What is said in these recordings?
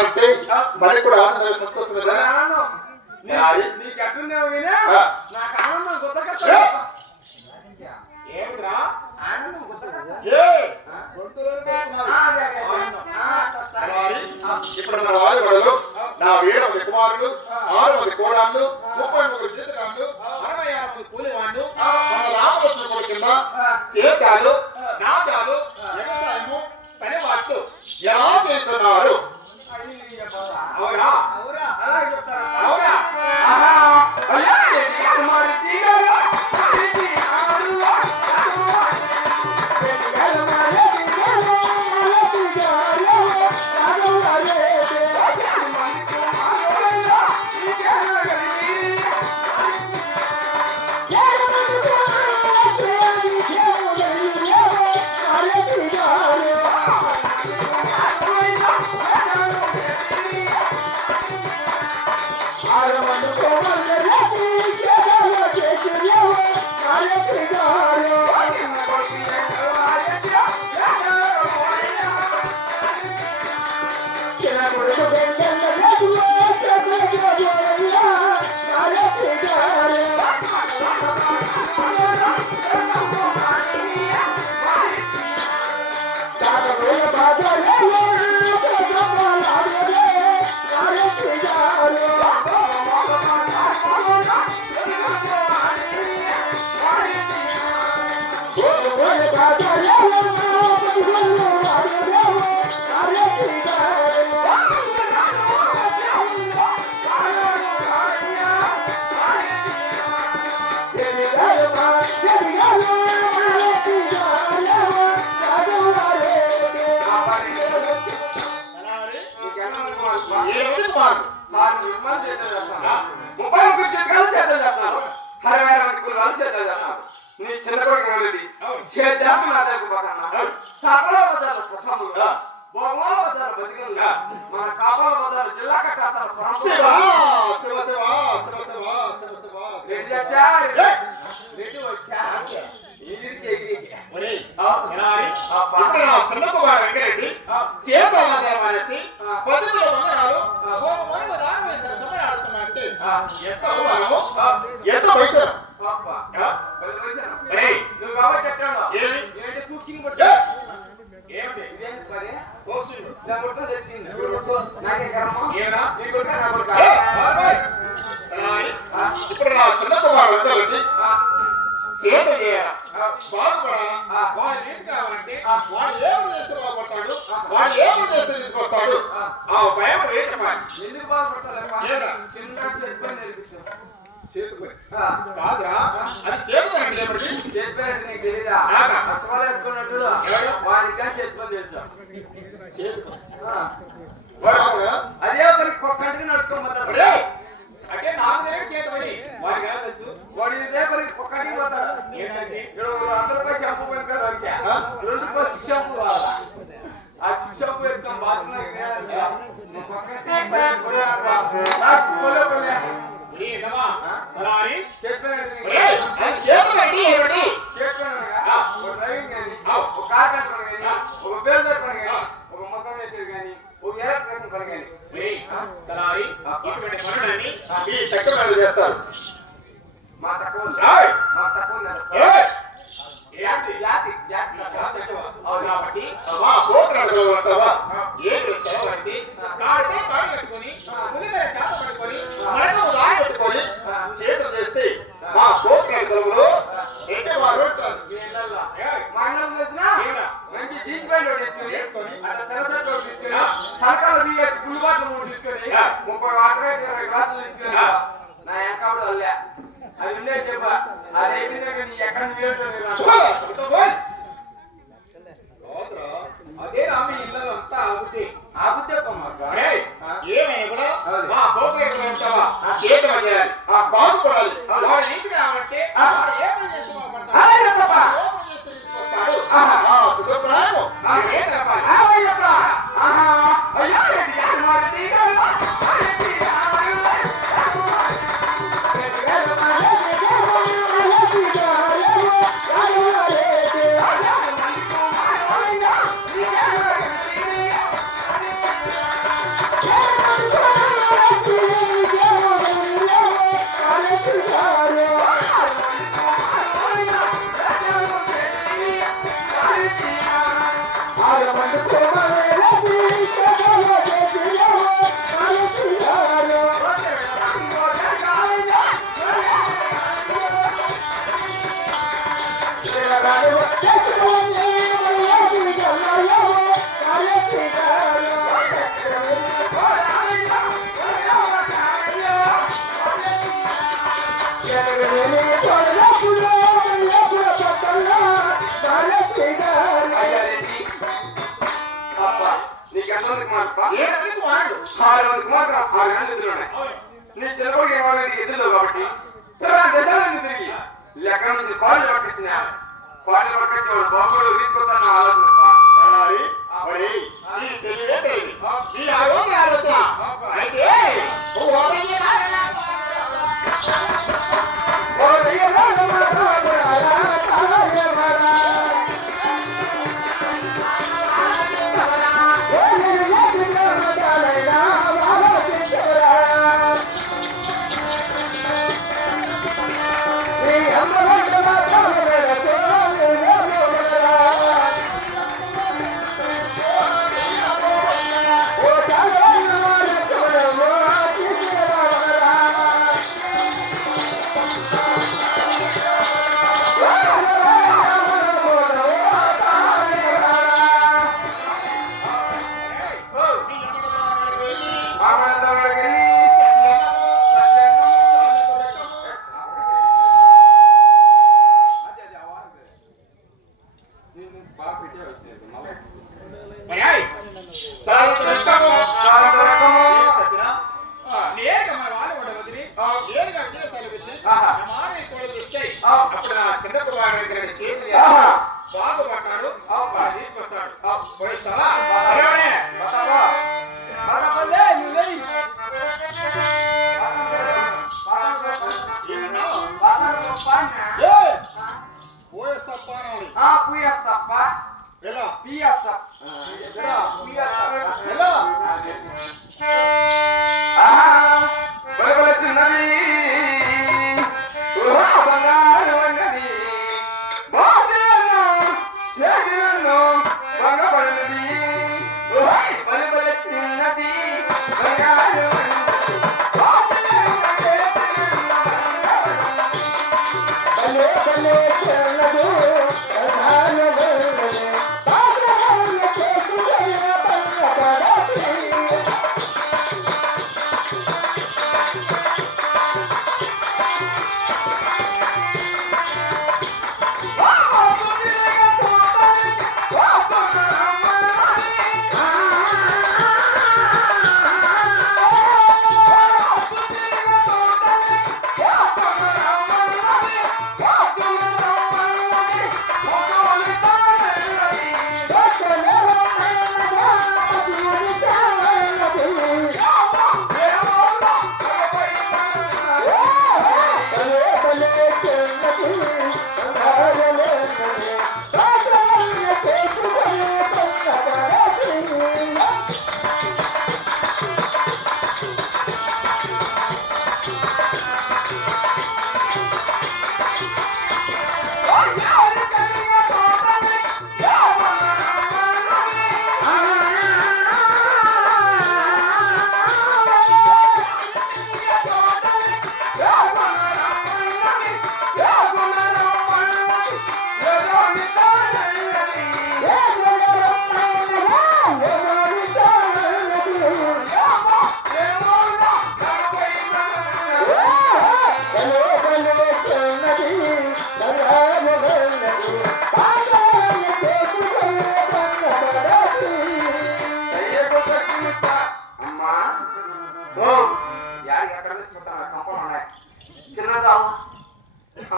అంటే మరి కూడా ఆనందం సంతోషం కదా నీకు ఎట్లున్నావు వినే నాకు ఆనందం కొత్త ఏమిరా ఆనందం కొత్త ఇప్పుడు మన వారు నా 7 మంది కుమారులు 6 మంది కోడాళ్ళు 33 జీతగాళ్ళు 66 మంది కూలివాళ్ళు మన రామకృష్ణ కొడుకు కింద సేద్యాలు నాదాలు వ్యవసాయము పనివాట్లు ఎలా చేస్తున్నారు అవునా అవునా నీ చిన్న కొడుకు వెళ్ళి చేద్దాము నా దగ్గర పోకన్నా సకల బజార్ల సఖములుగా బొమ్మల బజార్ బతికలుగా మన కాపాల బజార్ జిల్లా కట్టాల నువ్వు కాబట్టి ఎక్కడ కూర్చుని కొట్టు ఏమిటి ఇదేంటి పని నా కొడుకు తెలిసింది నాకే కర్మ ఏనా నీ కొడుకు నా కొడుకు ఇప్పుడు నా చిన్న కుమారుడు సేవ చేయాలి బాగుపడాలా వాడు నీటికి రావాలంటే వాడు ఏ ప్రదేశం బాగుపడతాడు వాడు ఏ ప్రదేశం తీసుకొస్తాడు ఆ భయం చెప్పాలి ఎందుకు బాగుపడతాడు చిన్న చెప్పని నేర్పించాను కాదురా అది చేతుకోండి చెప్పారంటే నీకు తెలీదా వేసుకున్నట్టు వాడికి చేతుకొని తెలుసా అదే పని ఒక్కటికి నడుచుకోబోతాడు అంటే నాకు చేతి పని వాడికి తెలుసు వాడు ఇదే పని ఒక్కటికి పోతాడు ఇక్కడ 100 రూపాయలు షాంపూ పని దొరికా 2 రూపాయలు షాంపూ కావాలా ఆ షాంపూ ఎత్తాం బాత్రూమ్ డ్రైవింగ్ కానీ ఒక కార్పెంటర్ కానీ ఒక బిల్డర్ పని కానీ ఒక మొత్తం వేసేది కానీ ఒక ఎలక్ట్రికల్ పని కానీ చేస్తారు మా తక్కువ కాబట్టి మా పోకరాలు ఏం చేస్తారో అంటే కాడితే కాడు కట్టుకొని ఉల్లిగడ్డ చేత పట్టుకొని మరణం దాడి పెట్టుకొని చేతులు చేస్తే మా పోకరాలు వారు మండలం వచ్చినా మంచి జీన్స్ ప్యాంట్ వేసుకొని అట్లా తెరసట్లు తీసుకొని సరకాల బియ్యం పులిబాట్లు 3 తీసుకొని 30 వాటర్ 20 గ్లాసులు తీసుకొని నా ఎంకాడు అల్లే అది ఉండే చెప్ప అది అయిపోయిందాక నీ ఎక్కడ నువ్వేంటో అదే రామి ఇళ్ళలో అంతా కుమార్ ఏ రకం కుమారుడు 6 మందికి మాత్రం 6 గంటలు ఎదురు ఉన్నాయి. నీ చిన్నకోడికి ఏమన్నా ఎదురు కాబట్టి దేశాలను తిరిగి ఎక్కడి నుంచి కాళ్ళు పట్టించిన కాళ్ళు పట్టించేవాడు బాబుడు వీటికొస్తాను ఆలోచన తెల్లారి మరి ఈ తెలివే తెలివి ఈ ఆలోచన ఆలోచన అయితే నువ్వు అప్పుడు నా చిన్న కుమారుడు దగ్గర చేతి బాగుపడ్డాడు తీసుకొస్తాడు పోయిస్తావా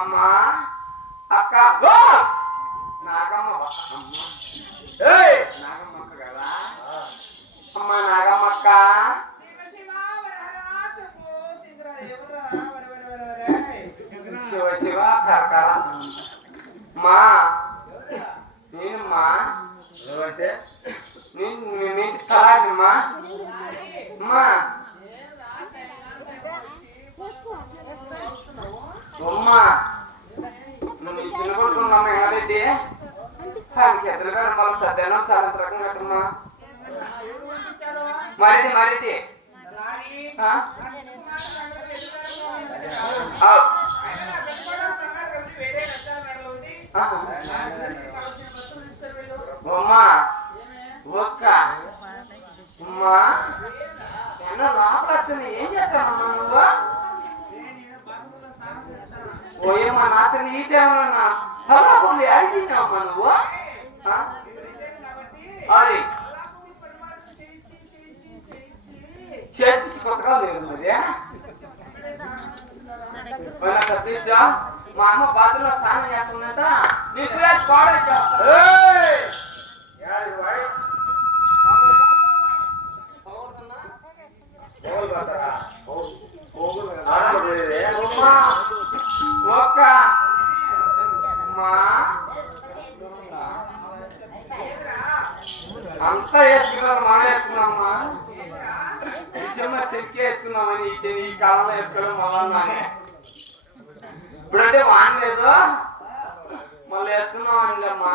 అమ్మా అక్క నాగమ్మ నాగమ్మ అక్క కదా అమ్మా నాగమ్మ అక్క శివ శివ కరకర మా నేనమ్మా నువ్వంటే నేను తలాదిమ్మా అమ్మా అమ్మా నువ్వు చిన్న కొడుకున్నామ్మా ఎవరైతే ఆయనకి ఎదురుగా మనం సత్యానం సాయంత్రం కట్టమ్మా మరిటి మరిటి అమ్మా ఒక్క అమ్మా నేను లోపల ఏం చేస్తానమ్మా నువ్వు ఓయమ్మా నాతని ఈ టైంలో హలాపుల్లి అడిగినామ్మా నువ్వు అది చేతి కొత్తగా లేదు మరి సతీషా మా అమ్మ బాత్రూంలో స్నానం చేస్తుందంట నీకు పాడైతే అంతా వేసుకున్నాం మానేసుకున్నామ్మా చెక్కి వేసుకున్నామని ఈ కాలంలో వేసుకోవడం మళ్ళీ ఇప్పుడంటే వానలేదు మళ్ళీ వేసుకున్నామండి అమ్మా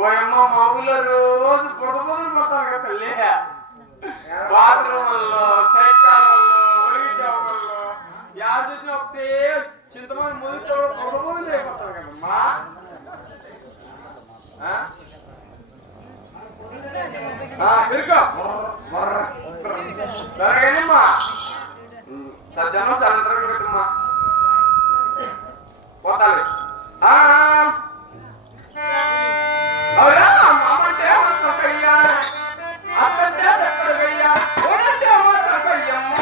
ఓయమ్మ మా ఊళ్ళో రోజు పొడబొదలు పోతాం కదా తల్లి బాత్రూముల్లో సైకాలలో ఒరిగిలో యాద చూసిన ఒకటే చింతమంది ముదుతో పొడబొదలు అయిపోతాం కదమ్మా త్వరగానమ్మా సజ్జనం సాయంత్రం పెట్టమ్మా పోతాలి అవునా అమ్మంటే అమ్మయ్యా అత్తంటే అక్కడికయ్యా ఓడంటే అమ్మయ్యమ్మ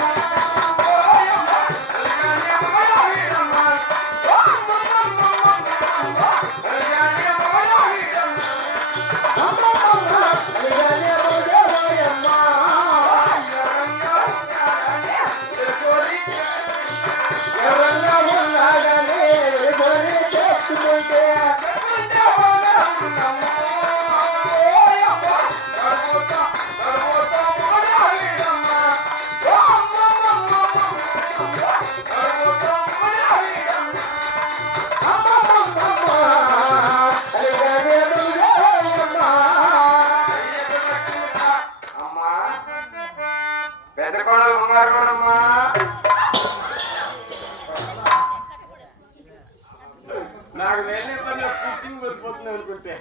నాకు వేరే పని కూర్చుని వెళ్ళిపోతుంది అనుకుంటే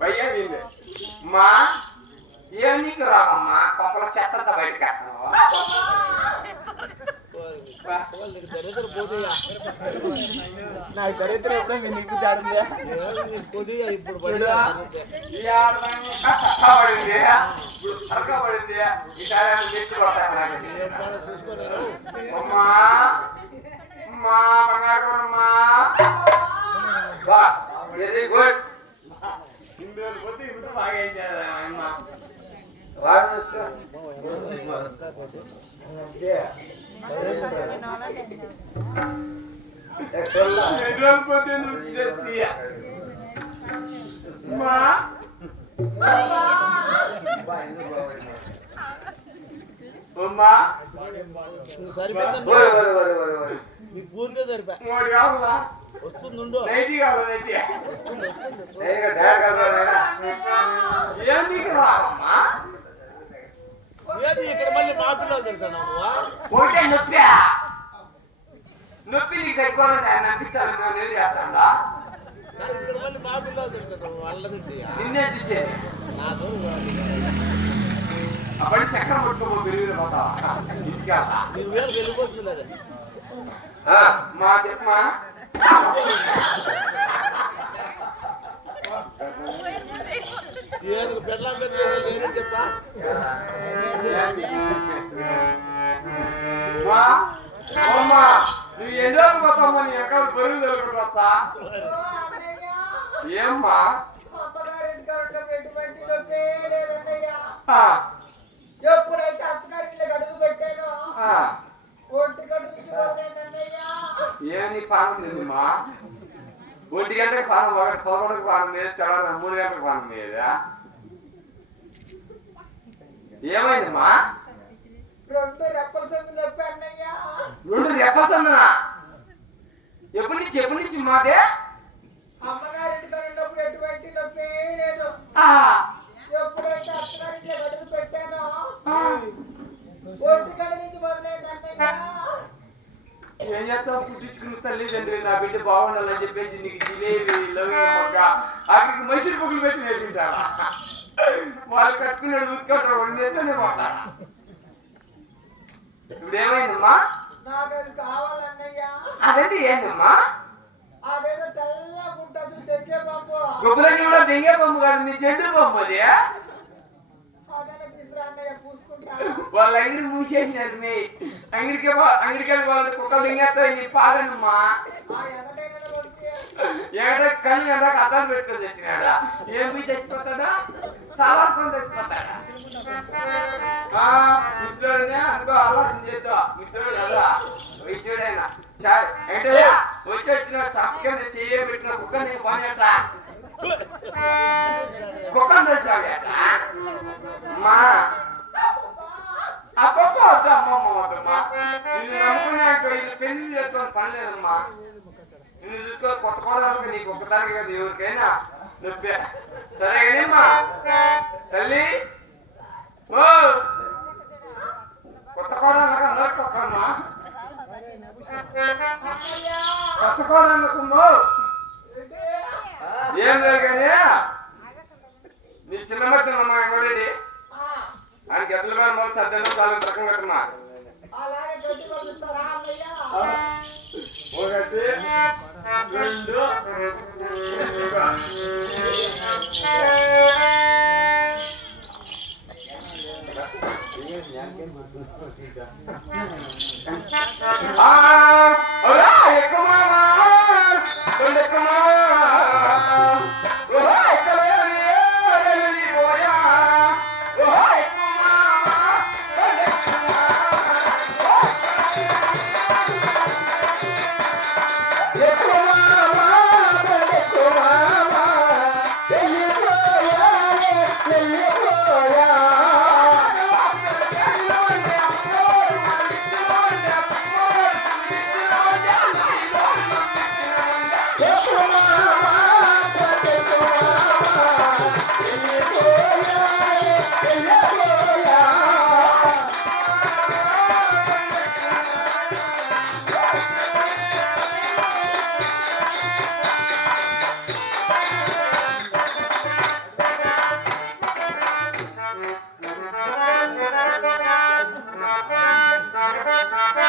పయ్యా వీళ్ళు మా ఏం నీకు రావమ్మా కొంపల చెత్త బయటకు నాకు దరిద్రం ఎప్పుడో నీకు దాడిందే ఇప్పుడు పడింది అమ్మా మా బంగారు అమ్మా వెరీ గుడ్ ఇన్ని రోజులు పోతే ఇప్పుడు బాగా ఏం చేయాలమ్మ బాగా చూసుకో పూర్తిగా సరిపా వస్తుందో ఇక్కడ మళ్ళీ మా పిల్లలు తెలుసాను నొప్పి నీకు ఎక్కువ నప్పిస్తాను చేస్తాడా ఇక్కడ మళ్ళీ మా పిల్లలు తెలుస్తాను వాళ్ళది నిన్నే చూసేది నాకు అప్పటి చక్రం పట్టుకో పెరిగి పోతా నీకు వేలు వెళ్ళిపోతుంది లేదా మా చెప్పమా పెళ్ళ లేదని చెప్పా నువ్వు ఎన్ని రోజులు పోతామా నీ ఎక్కడ బరువు తెలుపుకోవచ్చా ఏమ్మా ఎప్పుడైతే అత్తగారికి అడుగు పెట్టానో ఒంటి గంటకి ఏమి పానం లేదమ్మా 1 గంటకి పానం 11 పానం మీద తెల్లారి 3 గంటలకు పానం మీద ఏమైందమ్మా 2 రెప్పల సందు నొప్పి అన్నయ్యా 2 రెప్పల సందునా ఎప్పటి నుంచి మాదే అమ్మగారింటి కాడ ఉన్నప్పుడు ఎటువంటి నొప్పి లేదు ఎప్పుడైతే అత్తగారికి అడుగు పెట్టానో ఒంటి గంట నుంచి మొదలైంది అన్నయ్యా ఏం చేస్తావు పుట్టించుకున్న తల్లిదండ్రులు నా బిడ్డ బాగుండాలని చెప్పేసి నీకు జిలేబీ లవంగ మొగ్గ ఆఖరికి మైసూరు పొగులు పెట్టి నేర్పించారా వాళ్ళు కట్టుకున్నాడు ఉత్కట్టాడు వండితేనే పోతారా ఇప్పుడేమైందమ్మా నాకు అది కావాలన్నయ్యా అదేంటి ఏందమ్మా అదేదో తెల్లగుంటా చూసి తెగే పంపు గొప్పలకి కూడా దెంగే పంపు కాదు నీ చెడ్డు పంపు అది అదే వాళ్ళ అంగడి మూసేసినారు మీ అంగడికి వాళ్ళ కుక్కలు తింగేస్తాయి నీ పాలనమ్మా ఎక్కడ కళ్ళు ఎందాక అద్దాలు పెట్టుకొని తెచ్చినాడా ఏం పోయి చచ్చిపోతాడా సావార్కొని చచ్చిపోతాడా మిత్రుడనే అనుకో ఆలోచన చేద్దా మిత్రుడు కదా వైశ్యుడైనా అంటే వచ్చి వచ్చిన చక్కగా చెయ్యి పెట్టిన కుక్క నీకు పని అట్ట కుక్కను తెచ్చాడు మా అబ్బబ్బా వద్దు అమ్మమ్మ వద్దమ్మా నిన్ను నమ్ముకున్నాక ఇది పెళ్లి చేసుకొని పని లేదమ్మా నిన్ను చూసుకో కొత్త కోడలకి నీకు ఒక్కదానికి కదా ఎవరికైనా నొప్పి సరే కానీమ్మా తల్లి ఓ కొత్త కోడలకి నోటుకోమ్మా కొత్త కోడలకుమ్మో ఏం లేదు కానీ నీ చిన్న మధ్యనమ్మా ఎవరేది ఆయనకి ఎద్దుల మీద మొదలు సర్దను చాలా రకం కట్టమ్మా ఒకటి రెండు